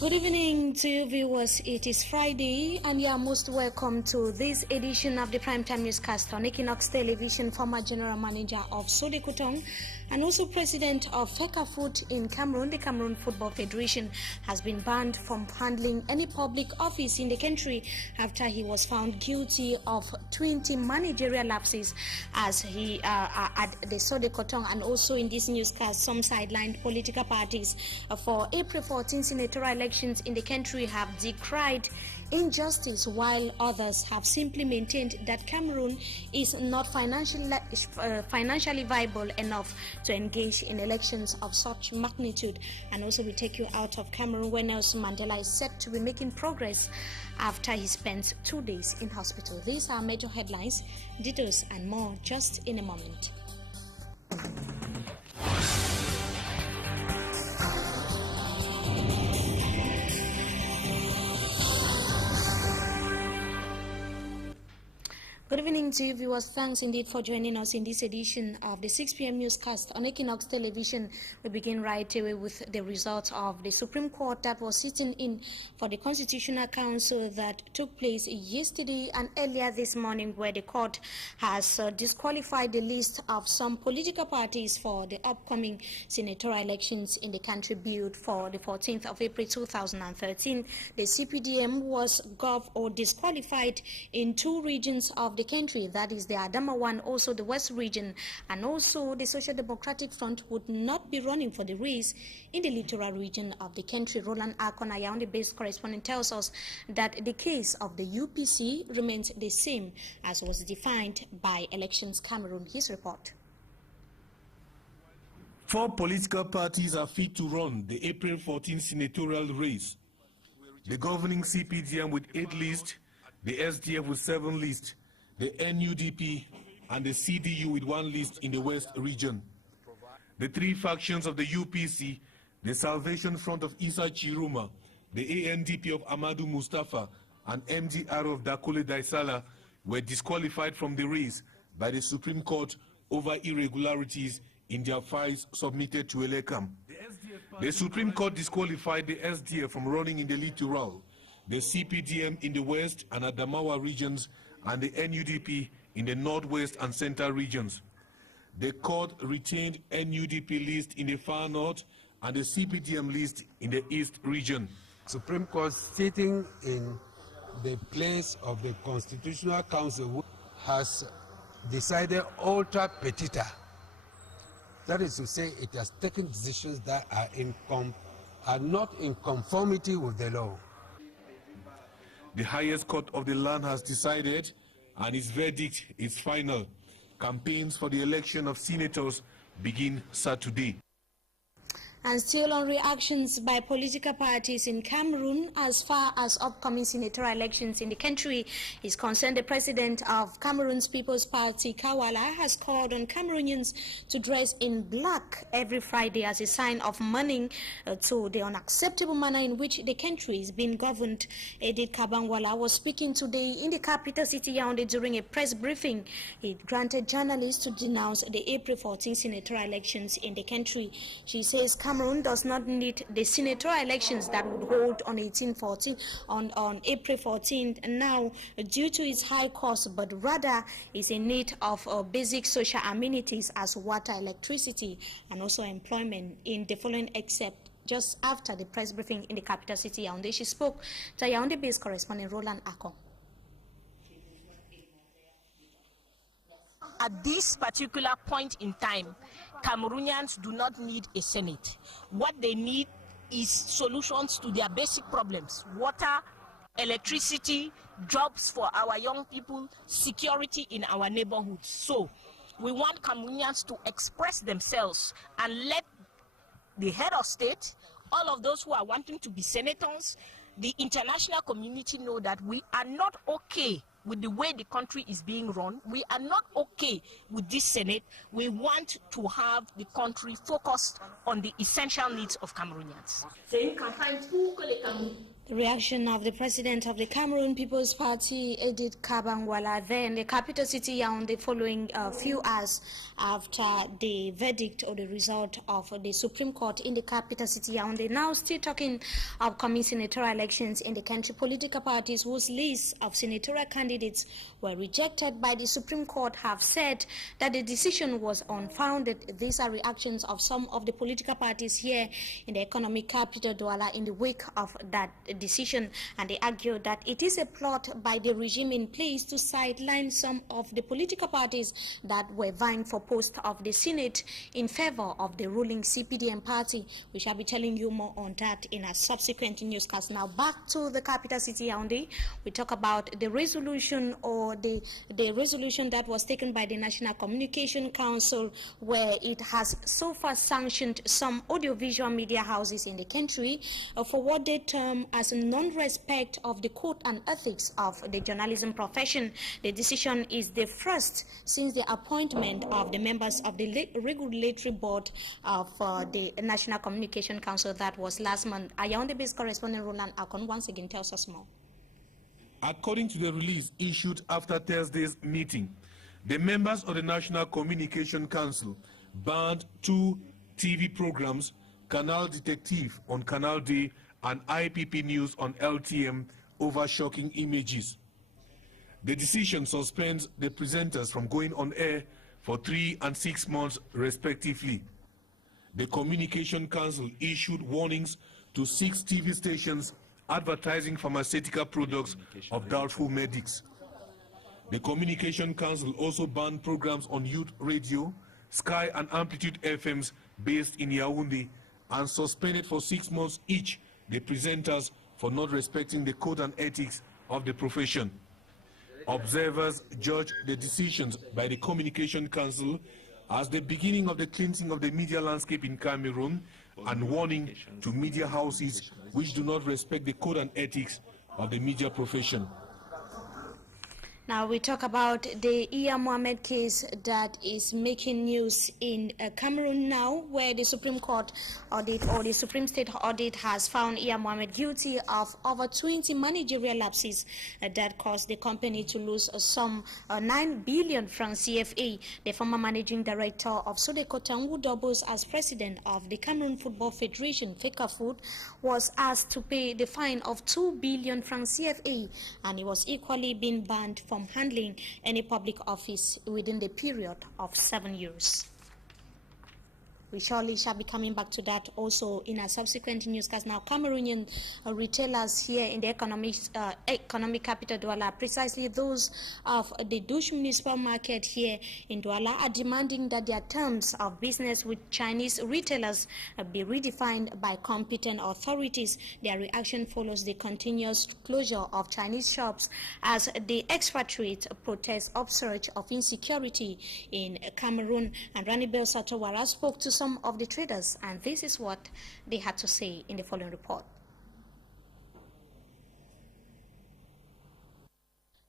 Good evening to you viewers. It is Friday and you are most welcome to this edition of the Primetime Newscast on Equinox Television. Former General Manager of Sodekotong and also President of Fecafoot in Cameroon, the Cameroon Football Federation, has been banned from handling any public office in the country after he was found guilty of 20 managerial lapses as he at the Sodekotong. And also in this newscast, some sidelined political parties for April 14 senatorial elections in the country have decried injustice, while others have simply maintained that Cameroon is not financially viable enough to engage in elections of such magnitude. And also we take you out of Cameroon, where Nelson Mandela is said to be making progress after he spent 2 days in hospital. These are major headlines, details and more just in a moment. Good evening to you viewers. Thanks indeed for joining us in this edition of the 6 p.m. newscast on Equinox Television. We begin right away with the results of the Supreme Court that was sitting in for the Constitutional Council that took place yesterday and earlier this morning, where the court has disqualified the list of some political parties for the upcoming senatorial elections in the country billed for the 14th of April 2013. The CPDM was disqualified in 2 regions of the country, that is the Adamawa and also the West region, and also the Social Democratic Front would not be running for the race in the littoral region of the country. Roland Akon, Yaoundé-based correspondent, tells us that the case of the UPC remains the same as was defined by Elections Cameroon. His report. 4 political parties are fit to run the April 14 senatorial race. The governing CPDM with 8 lists, the SDF with 7 lists, the NUDP and the CDU with 1 list in the West region. The 3 factions of the UPC, the Salvation Front of Issa Chiruma, the ANDP of Amadou Mustafa, and MDR of Dakole Daisala, were disqualified from the race by the Supreme Court over irregularities in their files submitted to Elecam. The Supreme Court disqualified the SDF from running in the littoral, the CPDM in the West and Adamawa regions, and the NUDP in the Northwest and Central regions. The court retained NUDP list in the far north and the CPDM list in the East region. Supreme Court, sitting in the place of the Constitutional Council, has decided ultra petita. That is to say, it has taken decisions that are not in conformity with the law. The highest court of the land has decided, and its verdict is final. Campaigns for the election of senators begin Saturday. And still on reactions by political parties in Cameroon as far as upcoming senatorial elections in the country is concerned, the president of Cameroon's People's Party, Kawala, has called on Cameroonians to dress in black every Friday as a sign of mourning to the unacceptable manner in which the country is being governed. Edith Kabangwala was speaking today in the capital city, Yaoundé, during a press briefing. He granted journalists to denounce the April 14 senatorial elections in the country. She says Cameroon does not need the senatorial elections that would hold on April 14th now due to its high cost, but rather is in need of basic social amenities as water, electricity, and also employment. In the following excerpt, just after the press briefing in the capital city, Yaoundé, she spoke to Yaoundé-based correspondent Roland Akon. At this particular point in time, Cameroonians do not need a Senate. What they need is solutions to their basic problems: water, electricity, jobs for our young people, security in our neighborhoods. So we want Cameroonians to express themselves and let the head of state, all of those who are wanting to be senators, the international community know that we are not okay with the way the country is being run. We are not okay with this Senate. We want to have the country focused on the essential needs of Cameroonians. The The reaction of the president of the Cameroon People's Party, Edith Kabangwala, there in the capital city Yaoundé, following a few hours after the verdict or the result of the Supreme Court in the capital city Yaoundé. Now still talking of coming senatorial elections in the country, political parties whose lists of senatorial candidates were rejected by the Supreme Court have said that the decision was unfounded. These are reactions of some of the political parties here in the economic capital Douala in the wake of that decision, and they argue that it is a plot by the regime in place to sideline some of the political parties that were vying for post of the Senate in favor of the ruling CPDM party. We shall be telling you more on that in a subsequent newscast. Now back to the capital city Yaoundé. We talk about the resolution or the resolution that was taken by the National Communication Council, where it has so far sanctioned some audiovisual media houses in the country for what they term as non-respect of the code and ethics of the journalism profession. The decision is the first since the appointment of the members of the regulatory board of the National Communication Council that was last month. Yaoundé-based correspondent Roland Akon once again tells us more. According to the release issued after Thursday's meeting, the members of the National Communication Council banned 2 TV programs, Canal Detective on Canal D and IPP News on LTM, over shocking images. The decision suspends the presenters from going on air for 3 and 6 months respectively. The Communication Council issued warnings to 6 TV stations advertising pharmaceutical products of doubtful medics. The Communication Council also banned programs on Youth Radio, Sky and Amplitude FMs based in Yaoundé, and suspended for 6 months each the presenters for not respecting the code and ethics of the profession. Observers judge the decisions by the Communication Council as the beginning of the cleansing of the media landscape in Cameroon, and warning to media houses which do not respect the code and ethics of the media profession. Now we talk about the Iya Mohammed case that is making news in Cameroon now, where the Supreme Court audit or the Supreme State audit has found Iya Mohammed guilty of over 20 managerial lapses that caused the company to lose some 9 billion francs CFA. The former managing director of Sodekotang, who doubles as president of the Cameroon Football Federation, FECAFOOT, was asked to pay the fine of 2 billion francs CFA, and he was equally being banned from handling any public office within the period of 7 years. We surely shall be coming back to that also in a subsequent newscast. Now, Cameroonian retailers here in the economic capital Douala, precisely those of the Douche Municipal Market here in Douala, are demanding that their terms of business with Chinese retailers be redefined by competent authorities. Their reaction follows the continuous closure of Chinese shops as the expatriate protest upsurge of insecurity in Cameroon. And Ranibel Satowara spoke to some of the traders, and this is what they had to say in the following report.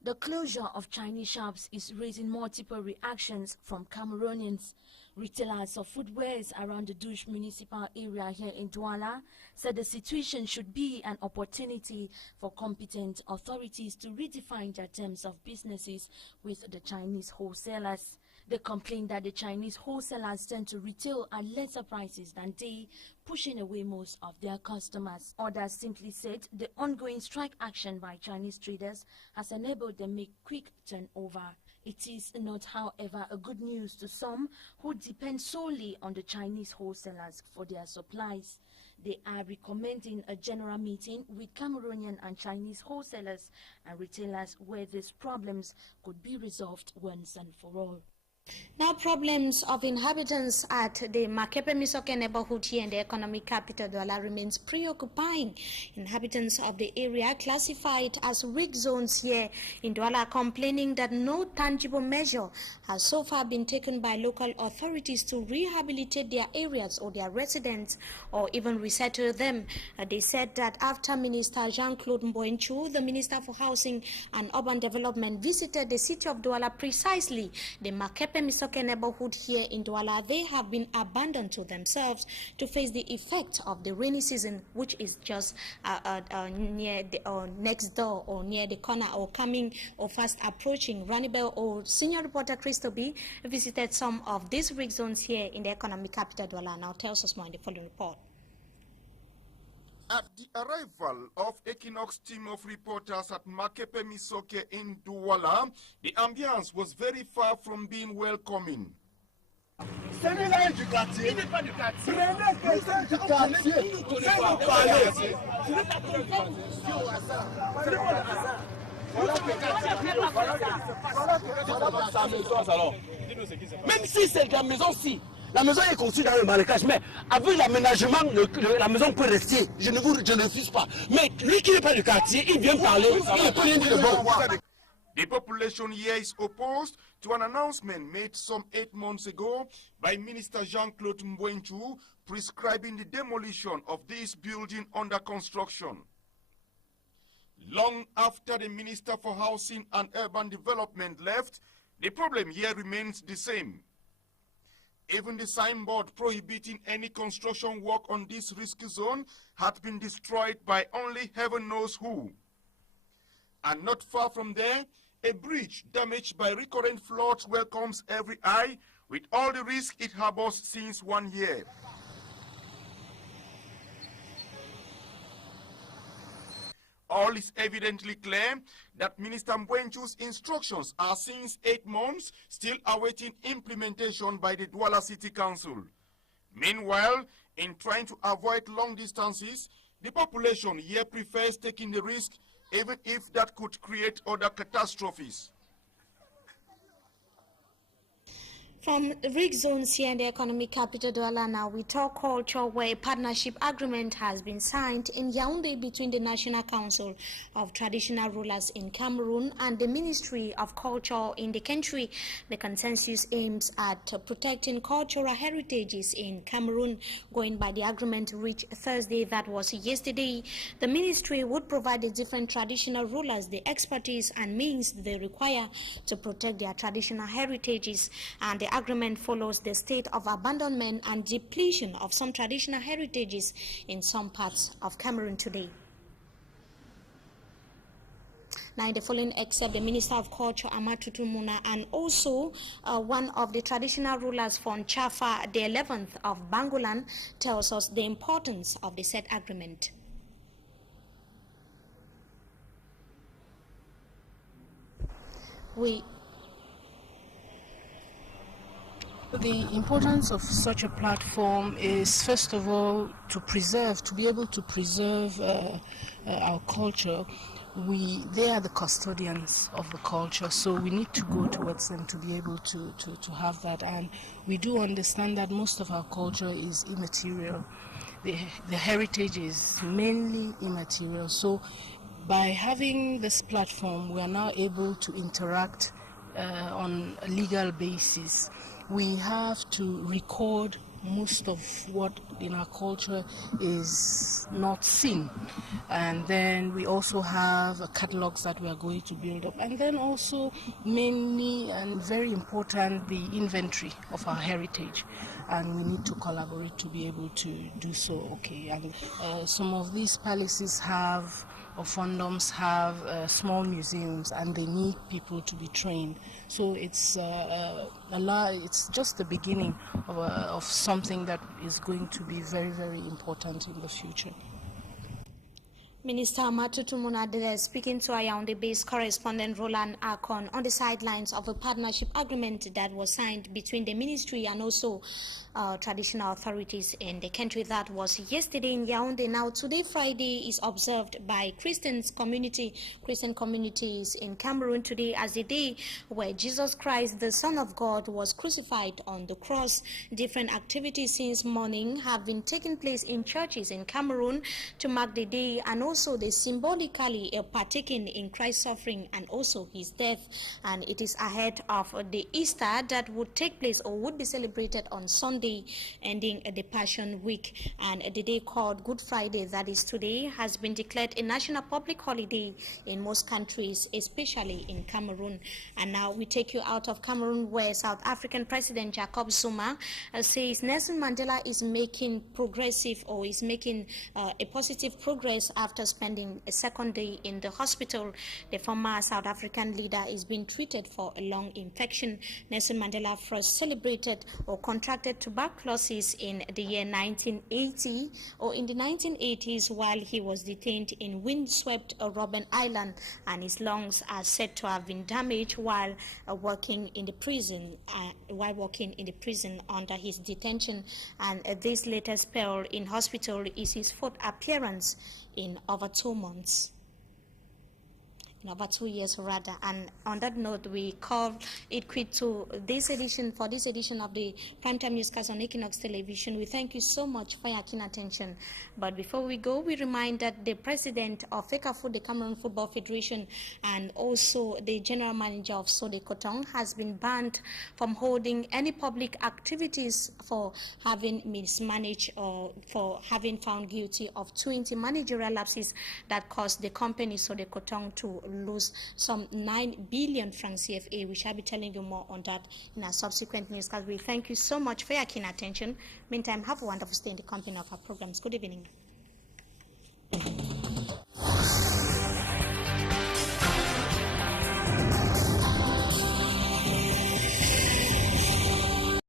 The closure of Chinese shops is raising multiple reactions from Cameroonians. Retailers of footwears around the Douche municipal area here in Douala said the situation should be an opportunity for competent authorities to redefine their terms of businesses with the Chinese wholesalers. They complained that the Chinese wholesalers tend to retail at lesser prices than they, pushing away most of their customers. Others simply said the ongoing strike action by Chinese traders has enabled them make quick turnover. It is not, however, a good news to some who depend solely on the Chinese wholesalers for their supplies. They are recommending a general meeting with Cameroonian and Chinese wholesalers and retailers where these problems could be resolved once and for all. Now, problems of inhabitants at the Makepe Misoke neighborhood here in the economic capital Douala remains preoccupying. Inhabitants of the area classified as weak zones here in Douala are complaining that no tangible measure has so far been taken by local authorities to rehabilitate their areas or their residents or even resettle them. They said that after Minister Jean-Claude Mboenchu, the Minister for Housing and Urban Development, visited the city of Douala, precisely the Makepe Misoke neighborhood here in Douala, they have been abandoned to themselves to face the effect of the rainy season, which is just near the, next door or near the corner or coming or fast approaching. Ranibel or senior reporter Christo B visited some of these rig zones here in the economic capital Douala. Now tells us more in the following report. At the arrival of Equinox team of reporters at Makepe Misoke in Douala, the ambience was very far from being welcoming. Même si c'est la maison-ci, la maison est construite dans le marécage, mais avec l'aménagement, la maison peut rester. Je ne refuse pas. Mais lui qui n'est pas du quartier, il vient parler, il ne peut rien dire de bon. The population here is opposed to an announcement made some 8 months ago by Minister Jean-Claude Mbwenchu prescribing the demolition of this building under construction. Long after the Minister for Housing and Urban Development left, the problem here remains the same. Even the signboard prohibiting any construction work on this risky zone had been destroyed by only heaven knows who. And not far from there, a bridge damaged by recurrent floods welcomes every eye with all the risk it harbors since 1 year. All is evidently clear that Minister Mbwenchu's instructions are since 8 months still awaiting implementation by the Douala City Council. Meanwhile, in trying to avoid long distances, the population here prefers taking the risk even if that could create other catastrophes. From rig zones here in the economic capital Douala, now we talk culture, where a partnership agreement has been signed in Yaoundé between the National Council of Traditional Rulers in Cameroon and the Ministry of Culture in the country. The consensus aims at protecting cultural heritages in Cameroon. Going by the agreement reached Thursday, that was yesterday, the ministry would provide the different traditional rulers the expertise and means they require to protect their traditional heritages, and the agreement follows the state of abandonment and depletion of some traditional heritages in some parts of Cameroon today. Now, in the following excerpt, the Minister of Culture, Amatutu Muna, and also one of the traditional rulers from Chafa, the 11th of Bangolan, tells us the importance of the said agreement. The importance of such a platform is, first of all, to be able to preserve our culture. They are the custodians of the culture, so we need to go towards them to be able to have that. And we do understand that most of our culture is immaterial. The heritage is mainly immaterial. So by having this platform, we are now able to interact on a legal basis. We have to record most of what in our culture is not seen, and then we also have catalogs that we are going to build up, and then also mainly and very important, the inventory of our heritage, and we need to collaborate to be able to do so. Okay, and some of these palaces have or fondoms have small museums, and they need people to be trained. So it's it's just the beginning of something that is going to be very, very important in the future. Minister Amatutu Muna speaking to Yaoundé-based correspondent Roland Akon on the sidelines of a partnership agreement that was signed between the ministry and also traditional authorities in the country. That was yesterday in Yaoundé. Now, today, Friday, is observed by Christian communities in Cameroon today as the day where Jesus Christ, the Son of God, was crucified on the cross. Different activities since morning have been taking place in churches in Cameroon to mark the day, and also they symbolically partaking in Christ's suffering and also his death, and it is ahead of the Easter that would take place or would be celebrated on Sunday, ending the Passion Week. And the day called Good Friday, that is today, has been declared a national public holiday in most countries, especially in Cameroon. And now we take you out of Cameroon, where South African President Jacob Zuma says Nelson Mandela is making progressive or is making a positive progress after spending a second day in the hospital. The former South African leader is being treated for a lung infection. Nelson Mandela first celebrated or contracted tuberculosis in the year 1980 or in the 1980s while he was detained in windswept Robben Island, and his lungs are said to have been damaged while working in the prison under his detention. And this latest spell in hospital is his fourth appearance in over 2 months. In over 2 years rather. And on that note, we call it quit to this edition, for this edition of the Primetime Newscast on Equinox Television. We thank you so much for your keen attention. But before we go, we remind that the president of FECAFOOT, the Cameroon Football Federation, and also the general manager of Sode Kotong has been banned from holding any public activities for having mismanaged or for having found guilty of 20 managerial lapses that caused the company Sode Kotong to lose some 9 billion francs CFA. We shall be telling you more on that in our subsequent newscast. We thank you so much for your keen attention. Meantime, have a wonderful stay in the company of our programs. Good evening.